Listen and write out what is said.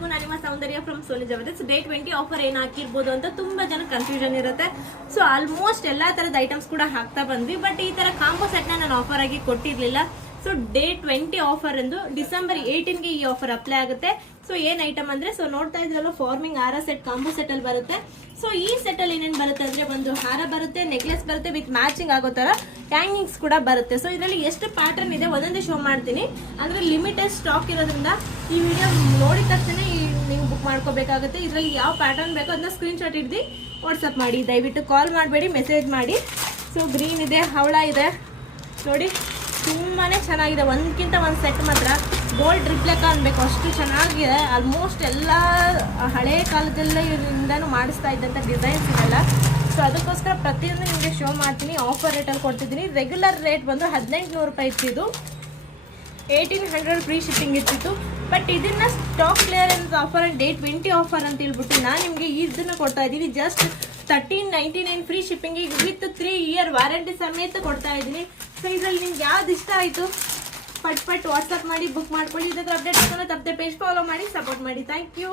ಎಲ್ಲರಿಗೂ ನಾನು ನಿಮ್ಮ ಸೌಂದರ್ಯ ಫ್ರಮ್ ಸೋನಿ ಜಬರ್ದಸ್ತ್. ಡೇ 20 ಆಫರ್ ಏನು ಹಾಕಿರ್ಬೋದು ಅಂತ ತುಂಬಾ ಜನ ಕನ್ಫ್ಯೂಷನ್ ಇರುತ್ತೆ. ಸೊ ಆಲ್ಮೋಸ್ಟ್ ಎಲ್ಲಾ ತರದ ಐಟಮ್ಸ್ ಕೂಡ ಹಾಕ್ತಾ ಬಂದ್ವಿ. ಬಟ್ ಈ ತರ ಕಾಂಬೋ ಸೆಟ್ ನಾನು ಆಫರ್ ಆಗಿ ಕೊಟ್ಟಿರ್ಲಿಲ್ಲ. ಸೊ ಡೇ 20 ಆಫರ್ ಎಂದು ಡಿಸೆಂಬರ್ 18ಗೆ ಈ ಆಫರ್ ಅಪ್ಲೈ ಆಗುತ್ತೆ. ಸೊ ಏನ್ ಐಟಮ್ ಅಂದ್ರೆ, ಸೊ ನೋಡ್ತಾ ಇದ್ರಲ್ಲ, ಫಾರ್ಮಿಂಗ್ ಹಾರ ಸೆಟ್ ಕಾಂಬೋ ಸೆಟ್ ಅಲ್ಲಿ ಬರುತ್ತೆ. ಸೊ ಈ ಸೆಟ್ ಅಲ್ಲಿ ಏನೇನ್ ಬರುತ್ತೆ ಅಂದ್ರೆ, ಒಂದು ಹಾರ ಬರುತ್ತೆ, ನೆಕ್ಲೆಸ್ ಬರುತ್ತೆ, ವಿತ್ ಮ್ಯಾಚಿಂಗ್ ಆಗೋ ತರ ಹ್ಯಾಂಗಿಂಗ್ಸ್ ಕೂಡ ಬರುತ್ತೆ. ಸೊ ಇದರಲ್ಲಿ ಎಷ್ಟು ಪ್ಯಾಟರ್ನ್ ಇದೆ ಒಂದೊಂದೇ ಶೋ ಮಾಡ್ತೀನಿ. ಅಂದ್ರೆ ಲಿಮಿಟೆಡ್ ಸ್ಟಾಕ್ ಇರೋದ್ರಿಂದ ಈ ವಿಡಿಯೋ ನೋಡಿದ ತಕ್ಷಣ ನೀವು ಬುಕ್ ಮಾಡ್ಕೋಬೇಕಾಗುತ್ತೆ. ಇದರಲ್ಲಿ ಯಾವ ಪ್ಯಾಟರ್ನ್ ಬೇಕೋ ಅದನ್ನ ಸ್ಕ್ರೀನ್ ಶಾಟ್ ಹಿಡಿದು ವಾಟ್ಸಪ್ ಮಾಡಿ. ದಯವಿಟ್ಟು ಕಾಲ್ ಮಾಡಬೇಡಿ, ಮೆಸೇಜ್ ಮಾಡಿ. ಸೊ ಗ್ರೀನ್ ಇದೆ, ಹವಳ ಇದೆ ನೋಡಿ, ತುಂಬಾನೇ ಚೆನ್ನಾಗಿದೆ. ಒಂದ್ಕಿಂತ ಒಂದು ಸೆಟ್ ಮಾತ್ರ ಗೋಲ್ಡ್ ರಿಪ್ಲೆಕ ಅನ್ಬೇಕು, ಅಷ್ಟು ಚೆನ್ನಾಗಿದೆ. ಆಲ್ಮೋಸ್ಟ್ ಎಲ್ಲ ಹಳೆ ಕಾಲದಲ್ಲಿಂದನೂ ಮಾಡಿಸ್ತಾ ಇದ್ದಂಥ ಡಿಸೈನ್ಸ್ ಇದೆಲ್ಲ. ಸೊ ಅದಕ್ಕೋಸ್ಕರ ಪ್ರತಿಯೊಂದು ನಿಮಗೆ ಶೋ ಮಾಡ್ತೀನಿ. ಆಫರ್ ರೇಟಲ್ಲಿ ಕೊಡ್ತಿದ್ದೀನಿ. ರೆಗ್ಯುಲರ್ ರೇಟ್ ಬಂದು 1800 ರೂಪಾಯಿ ಇತ್ತಿದ್ದು, 1800 ಫ್ರೀ ಶಿಪ್ಪಿಂಗ್ ಇರ್ತಿತ್ತು. ಬಟ್ ಇದನ್ನ stock clearance offer and day 20 offer ಅಂತ ಹೇಳ್ಬಿಟ್ಟು ನಾನು ನಿಮಗೆ ಇದನ್ನ ಕೊಡ್ತಾ ಇದ್ದೀನಿ. Just 1399 free shipping with 3 year warranty ಸಮೇತ ಕೊಡ್ತಾ ಇದ್ದೀನಿ. ಸೊ ಇದರಲ್ಲಿ ನಿಮ್ಗೆ ಯಾವ್ದು ಇಷ್ಟ ಆಯಿತು ಪಟ್ ವಾಟ್ಸಪ್ ಮಾಡಿ ಬುಕ್ ಮಾಡ್ಕೊಳ್ಳಿ. ಇದಕ್ಕೆ ಅಪ್ಡೇಟ್ ತಪ್ಪದೆ ಪೇಜ್ ಫಾಲೋ ಮಾಡಿ, ಸಪೋರ್ಟ್ ಮಾಡಿ. Thank you.